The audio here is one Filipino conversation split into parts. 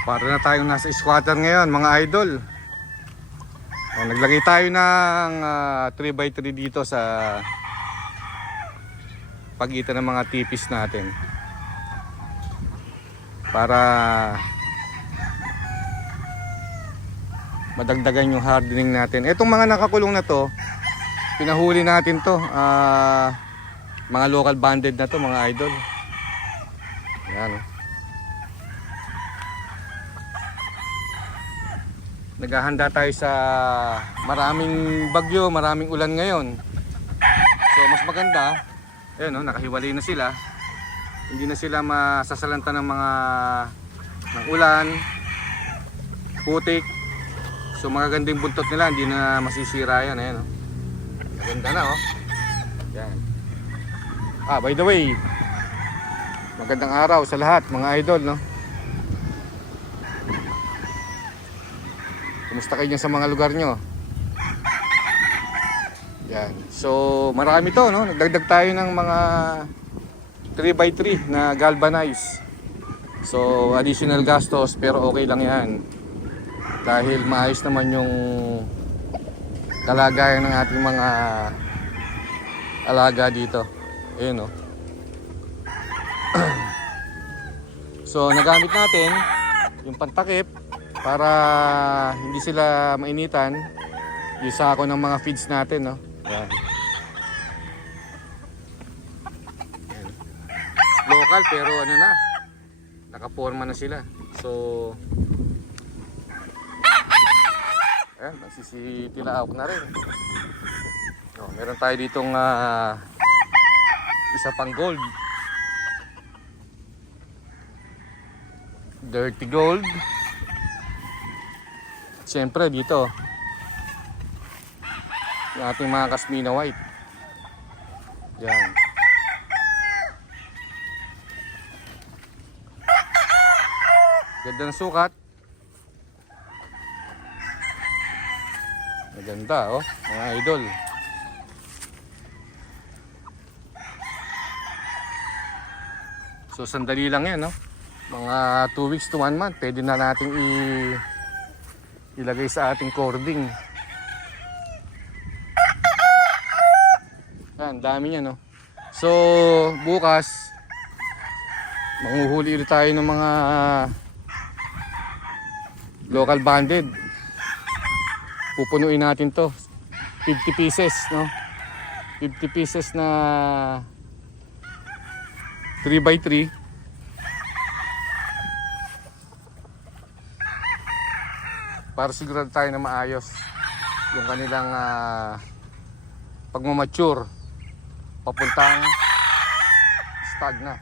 Para na tayong nasa squatter ngayon mga idol. Naglagay tayo ng 3x3 dito sa pagitan ng mga tipis natin. Para madagdagan yung hardening natin. Itong mga nakakulong na to, pinahuli natin to. Mga local banded na to mga idol. Yan. Naghahanda tayo sa maraming bagyo, maraming ulan ngayon. So mas maganda, ayun, nakahiwalay na sila. Hindi na sila masasalanta ng ng ulan, putik. So magagandang buntot nila, hindi na masisira yan. Ayan, maganda na, oh. Yan. By the way, magandang araw sa lahat mga idol, no? Kumusta kayo sa mga lugar nyo? Yan. So marami to, no? Nagdagdag tayo ng mga 3x3 na galvanize. So additional gastos pero okay lang yan. Dahil maayos naman yung kalagayan ng ating mga alaga dito. Ayun, no? So nagamit natin yung pantakip para hindi sila mainitan. Yung sako ng mga feeds natin, no? Yan. Yan. Local pero ano na, nakaporma na sila. So ayan, nagsisitilaok na rin. So, meron tayo ditong isa pang gold, dirty gold. Siyempre dito yung ating mga Cashmina white. Yan. Ganda ng sukat. Maganda, oh, mga idol. So sandali lang yan, no? Mga 2 weeks to 1 month pwede na natin ilagay sa ating cording. Yan, dami niya, no? So bukas manghuhuli ulit tayo ng mga local banded. Pupunuin natin to 50 pieces, no? 50 pieces na 3x3. Para sigurado tayo na maayos yung kanilang pagmamature papuntang stud na.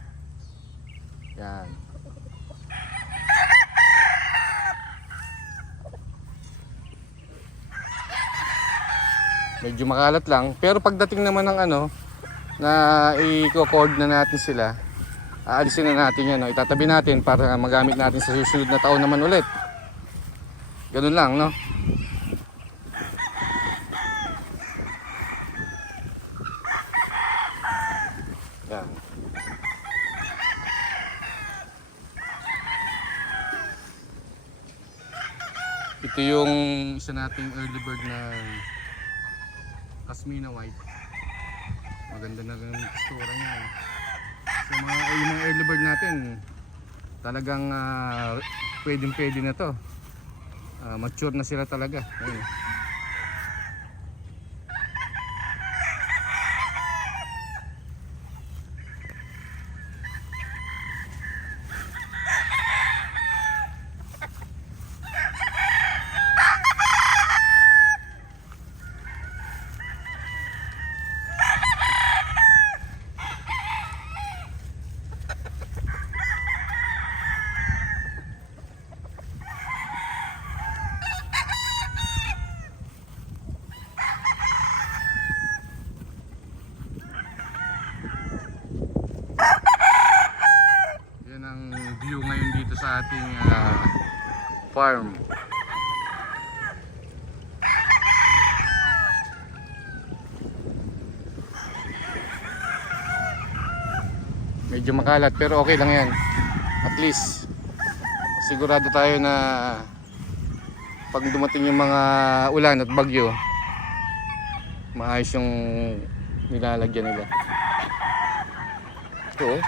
Yan. Medyo makalat lang, pero pagdating naman ng na i-cord na natin sila, aalisin na natin yan, no? Itatabi natin para magamit natin sa susunod na taon naman ulit. Ganun lang, no? Yan. Ito yung isa nating early bird na Cashmina white. Maganda na rin ang tekstura niya. So yung mga early bird natin talagang pwede na to. Mature na sila talaga. Ayun. View ngayon dito sa ating farm. Medyo makalat pero okay lang yan. At least sigurado tayo na pag dumating yung mga ulan at bagyo, maayos yung nilalagyan nila. Ito oh.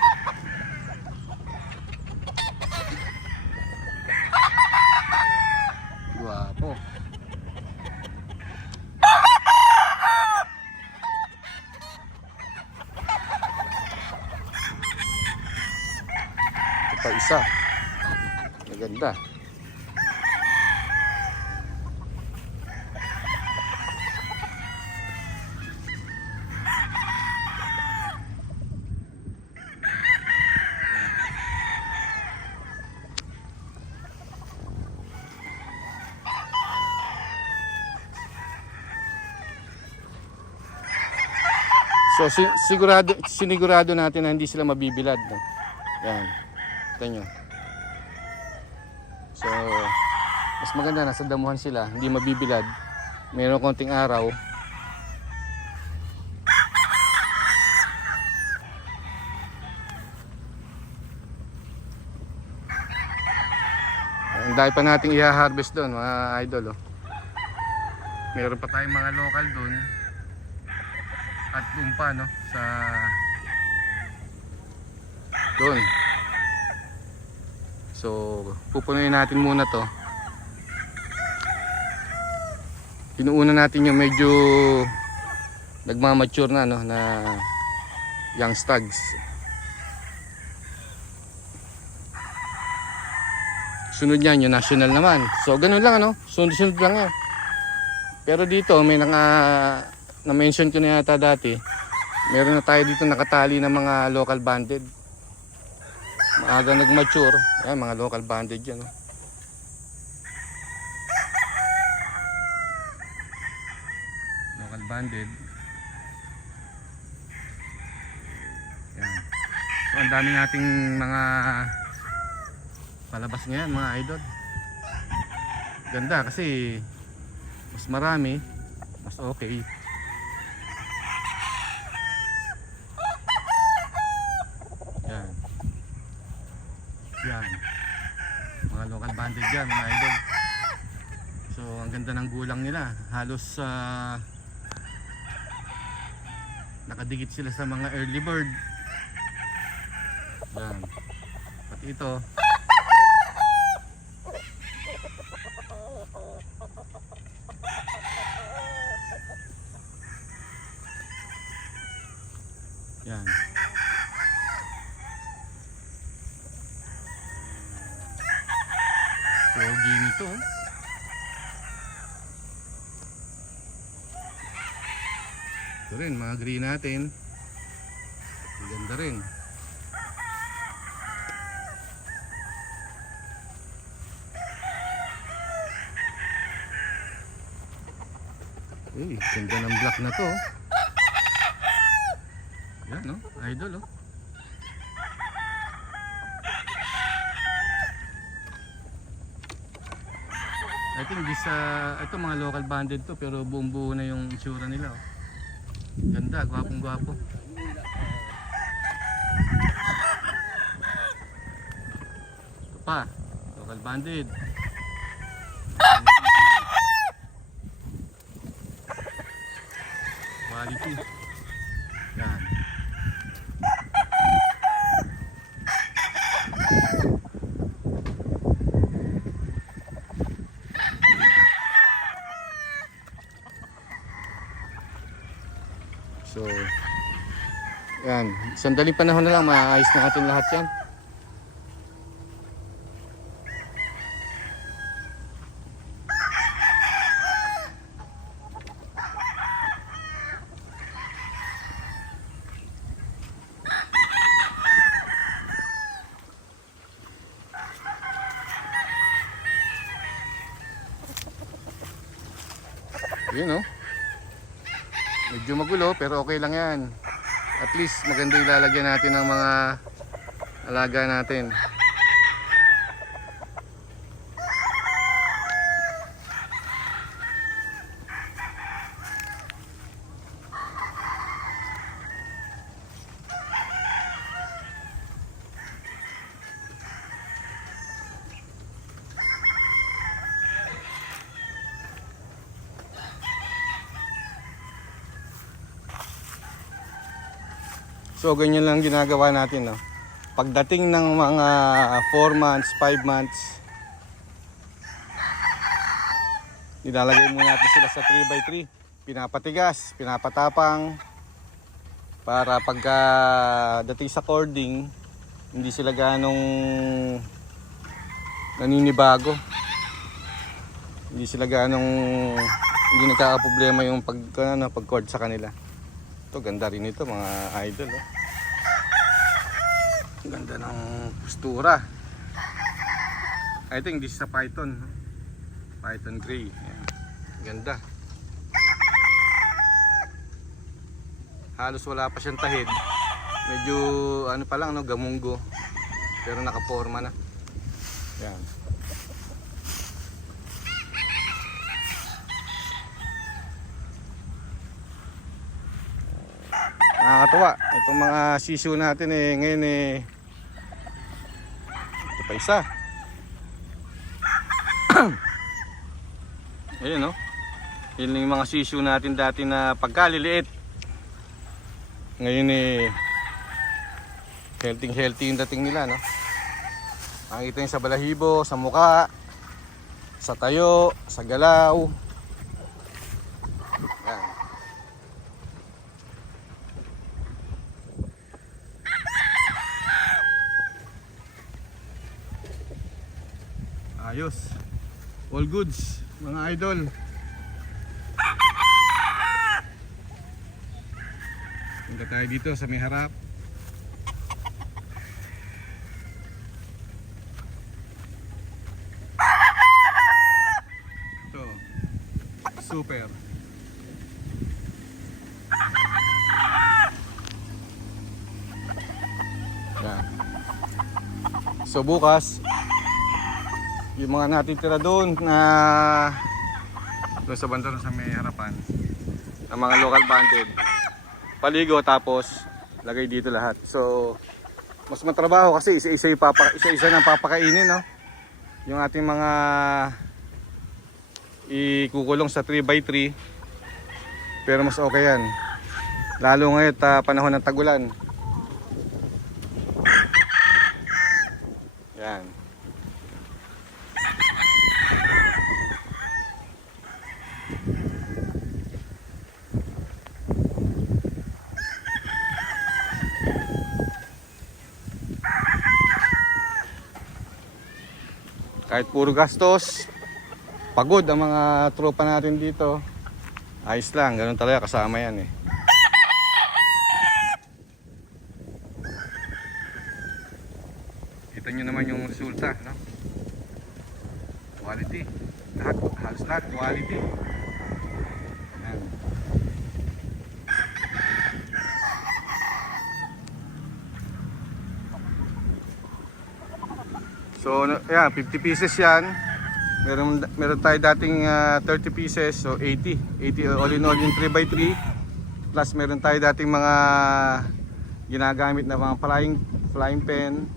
Guwapo. Ito pa isa. Maganda. So sinigurado natin na hindi sila mabibilad, no? Yan. Ito nyo. So mas maganda nasa damuhan sila, hindi mabibilad. Mayroon konting araw. Ang dahil pa nating i-harvest doon, mga idol, oh. Meron pa tayong mga local doon. At doon pa, no, sa doon. So pupunuin natin muna to. Pinuuna natin yung medyo nagmamature na, no, na young stags. Sunod yan yung national naman. So ganun lang, ano, sunod-sunod lang yan. Pero dito may na-mention ko na yata dati, meron na tayo dito nakatali ng mga local banded. Maaga nag-mature. Ayan, mga local banded yan, oh. Local banded. Ayan. So ang dami nating mga palabas ngayon, mga idol. Ganda kasi mas marami, mas okay. Yan, mga local banded yan, mga idol. So ang ganda ng gulang nila, halos nakadikit sila sa mga early bird. Yan, pati ito. Yan. Pogi nito. Ito rin, mga green natin. Ang ganda rin. Uy, ganda ng black na to. Yan, no? Idol, oh. I think ito mga local banded to, pero buong buo na yung itsura nila, oh. Ganda, gwapong gwapo. Ito pa, local banded. Quality. Yan. So, yan. Sandaling panahon na lang, maayos na natin lahat yan. Yun, oh. Medyo magulo pero okay lang yan. At least maganda ilalagyan natin ng mga alaga natin. So ganyan lang ginagawa natin, no. Pagdating ng mga 4 months, 5 months, nilalagay muna natin sila sa 3x3. Pinapatigas, pinapatapang para pagka dating sa cording, hindi sila ganong naninibago. Hindi sila hindi nagkakaproblema yung pag-cord sa kanila. Ito, ganda rin ito mga idol. Oh. Ganda ng postura. I think this is a python. Python gray. Ayan. Ganda. Halos wala pa siyang tahid. Medyo ano pa lang, no, gamunggo. Pero nakaporma na. Ayan. Nakakatuwa. Itong mga sisiu natin ngayon ito pa isa. Ayun, no. Yun yung mga sisiu natin dati na pagkaliliit. Ngayon healthy yung dating nila, no. Makikita nyo sa balahibo, sa muka, sa tayo, sa galaw. Yan. Ayos. All goods, mga idol. Punta tayo dito sa may harap. Ito. Super. Yan. So bukas, yung mga natitira doon na doon sa banda sa may harapan ng mga local banded, paligo tapos lagay dito lahat. So mas matrabaho kasi isa-isa nang papakainin, no? Yung ating mga ikukulong sa 3x3, pero mas okay yan lalo ngayon panahon ng tagulan. Yan. Kahit puro gastos, pagod ang mga tropa natin dito, ayos lang, ganun talaga, kasama yan Kita nyo naman yung resulta, no? Quality, halos lahat quality. Ayan. So yeah, 50 pieces yan. Meron tayo dating 30 pieces, so 80 all in all yung 3x3. Plus meron tayo dating mga ginagamit na mga flying pen,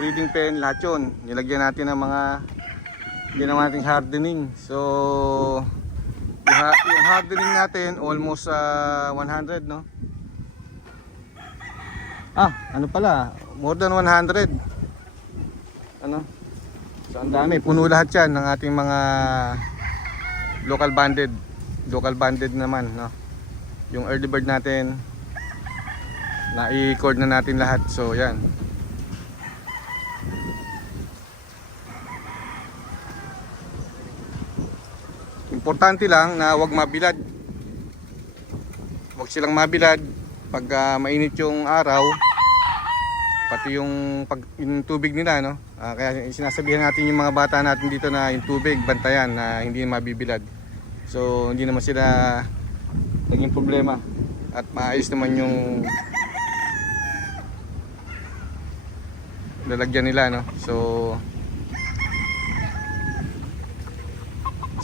breeding pen, lahat yun. Nilagyan natin ng mga ginawa nating hardening. So yung hardening natin almost 100, no? Ano pala, more than 100. Ano? So ang dami, puno lahat yan ng ating mga local banded naman, no? Yung early bird natin na-i-cord na natin lahat. So yan. Importante lang na wag mabilad. Wag silang mabilad pag mainit yung araw, pati yung tubig nila, no? Kaya sinasabihan natin yung mga bata natin dito na yung tubig, bantayan na hindi mabibilad. So hindi naman sila naging problema at maayos naman yung lalagyan nila, no? So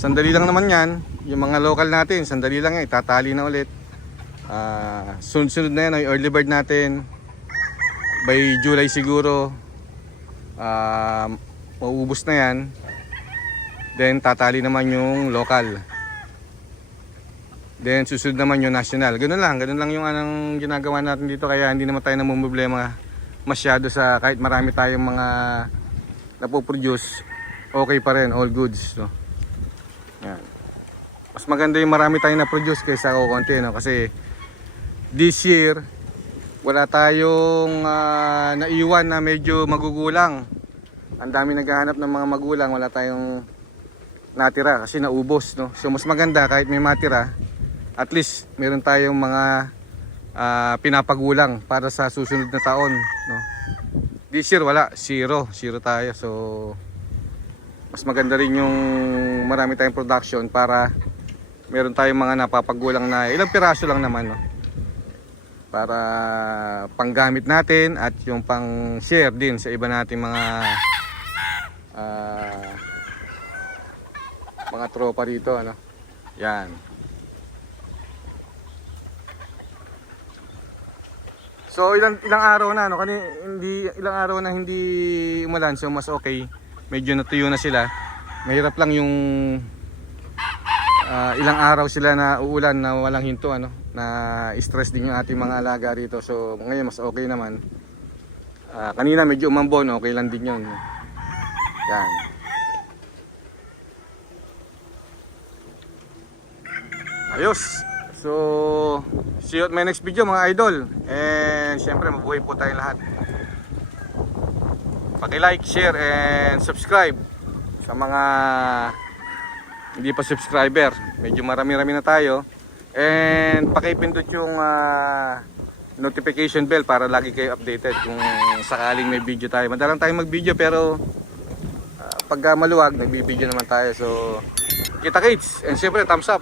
sandali lang naman yan. Yung mga local natin, sandali lang yan, itatali na ulit. Sunod-sunod na yan, yung early bird natin by July siguro mauubos na yan. Then tatali naman yung local. Then susunod naman yung national. Ganun lang yung anong ginagawa natin dito, kaya hindi naman tayo namumroblema masyado sa kahit marami tayong mga napoproduce, okay pa rin, all goods, no. Yan. Mas maganda yung marami tayong na-produce kaysa konti, no, kasi this year wala tayong naiwan na medyo magugulang. Ang dami naghahanap ng mga magulang, wala tayong natira kasi naubos, no. So mas maganda kahit may matira, at least meron tayong mga pinapagulang para sa susunod na taon, no. This year wala, zero tayo. So mas maganda rin yung marami tayong production para meron tayong mga napapagulang na ilang piraso lang naman, no, para panggamit natin at yung pang share din sa iba nating mga tropa dito, ano. Yan. So ilang araw na, no, ilang araw na hindi umulan, so mas okay. Medyo natuyo na sila. Mahirap lang yung ilang araw sila na uulan na walang hinto, ano, na stress din yung ating mga alaga rito. So ngayon mas okay naman. Kanina medyo umambon, okay lang din yun. Yan. Ayos. So see you at my next video, mga idol. And syempre mabuhay po tayong lahat. Paki-like, share and subscribe sa mga hindi pa subscriber. Medyo marami-rami na tayo. And paki-pindot yung notification bell para lagi kayo updated kung sakaling may video tayo. Madalang tayong mag-video pero pag maluwag, nagbibideo naman tayo. So kita-kits and syempre thumbs up.